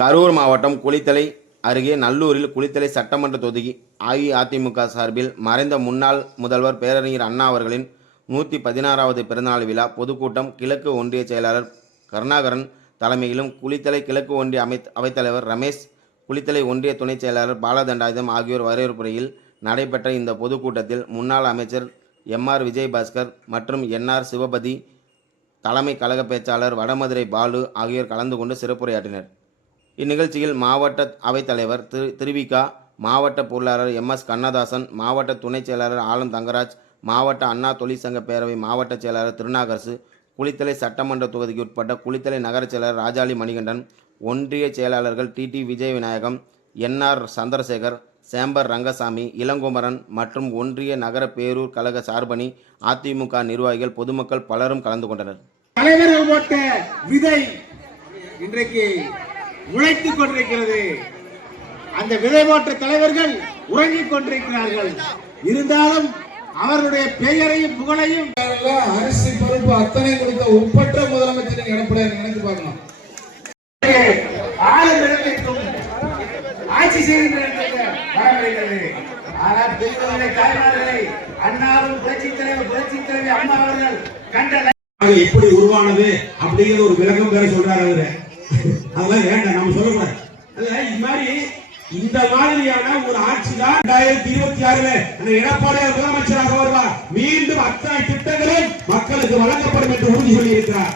கரூர் மாவட்டம் குளித்தலை அருகே நல்லூரில் குளித்தலை சட்டமன்ற தொகுதி அஇஅதிமுக சார்பில் மறைந்த முன்னாள் முதல்வர் பேரறிஞர் அண்ணா அவர்களின் 116வது பிறந்தநாள் விழா பொதுக்கூட்டம் கிழக்கு ஒன்றிய செயலாளர் கருணாகரன் தலைமையிலும், குளித்தலை கிழக்கு ஒன்றிய அவைத்தலைவர் ரமேஷ், குளித்தலை ஒன்றிய துணைச் செயலாளர் பாலதண்டாயுதம் ஆகியோர் வரவேற்புரையில் நடைபெற்ற இந்த பொதுக்கூட்டத்தில் முன்னாள் அமைச்சர் எம்.ஆர். விஜயபாஸ்கர் மற்றும் என்.ஆர். சிவபதி, தலைமை கழக பேச்சாளர் வடமதுரை பாலு ஆகியோர் கலந்து கொண்டு சிறப்புரையாற்றினர். இந்நிகழ்ச்சியில் மாவட்ட அவைத்தலைவர் திருவிகா, மாவட்ட பொருளாளர் எம்.எஸ். கண்ணதாசன், மாவட்ட துணைச் செயலாளர் ஆலம் தங்கராஜ், மாவட்ட அண்ணா தொழிற்சங்க பேரவை மாவட்ட செயலாளர் திருநாகரசு, குளித்தலை சட்டமன்ற தொகுதிக்கு உட்பட்ட குளித்தலை நகர செயலாளர் ராஜாளி மணிகண்டன், ஒன்றிய செயலாளர்கள் டி. விஜயவிநாயகம், என்.ஆர். சந்திரசேகர், சேம்பர் ரங்கசாமி, இளங்குமரன் மற்றும் ஒன்றிய நகர பேரூர் கழக சார்பணி, அதிமுக நிர்வாகிகள், பொதுமக்கள் பலரும் கலந்து கொண்டனர். தலைவர்கள் போட்ட விதை இன்றைக்கு உழைத்துக் கொண்டிருக்கிறது. அந்த விதை போட்ட தலைவர்கள் உறங்கிக் கொண்டிருக்கிறார்கள். இருந்தாலும் அவர்களுடைய பெயரையும் புகழையும் அரிசி பருப்பு அத்தனை கொடுத்த ஒப்பற்ற முதலமைச்சர் எடப்பாடி நினைத்து பார்க்கணும். ஆட்சி செய்கின்றது. ஆனால் தாய்மார்களை அண்ணாவும் புரட்சித் தலைவர் அம்மா அவர்கள் கண்ட எப்படி உருவானது அப்படிங்கிற ஒரு விளக்கம் வேற சொல்றாரு அவரு. அதெல்லாம் வேண்டாம், நம்ம சொல்லக்கூடாது. இந்த மாதிரியான ஒரு ஆட்சி தான் 2026 எடப்பாடியார் முதலமைச்சராக வருவார். மீண்டும் அத்தனை திட்டங்களும் மக்களுக்கு வழங்கப்படும் என்று உறுதி சொல்லி இருக்கிறார்.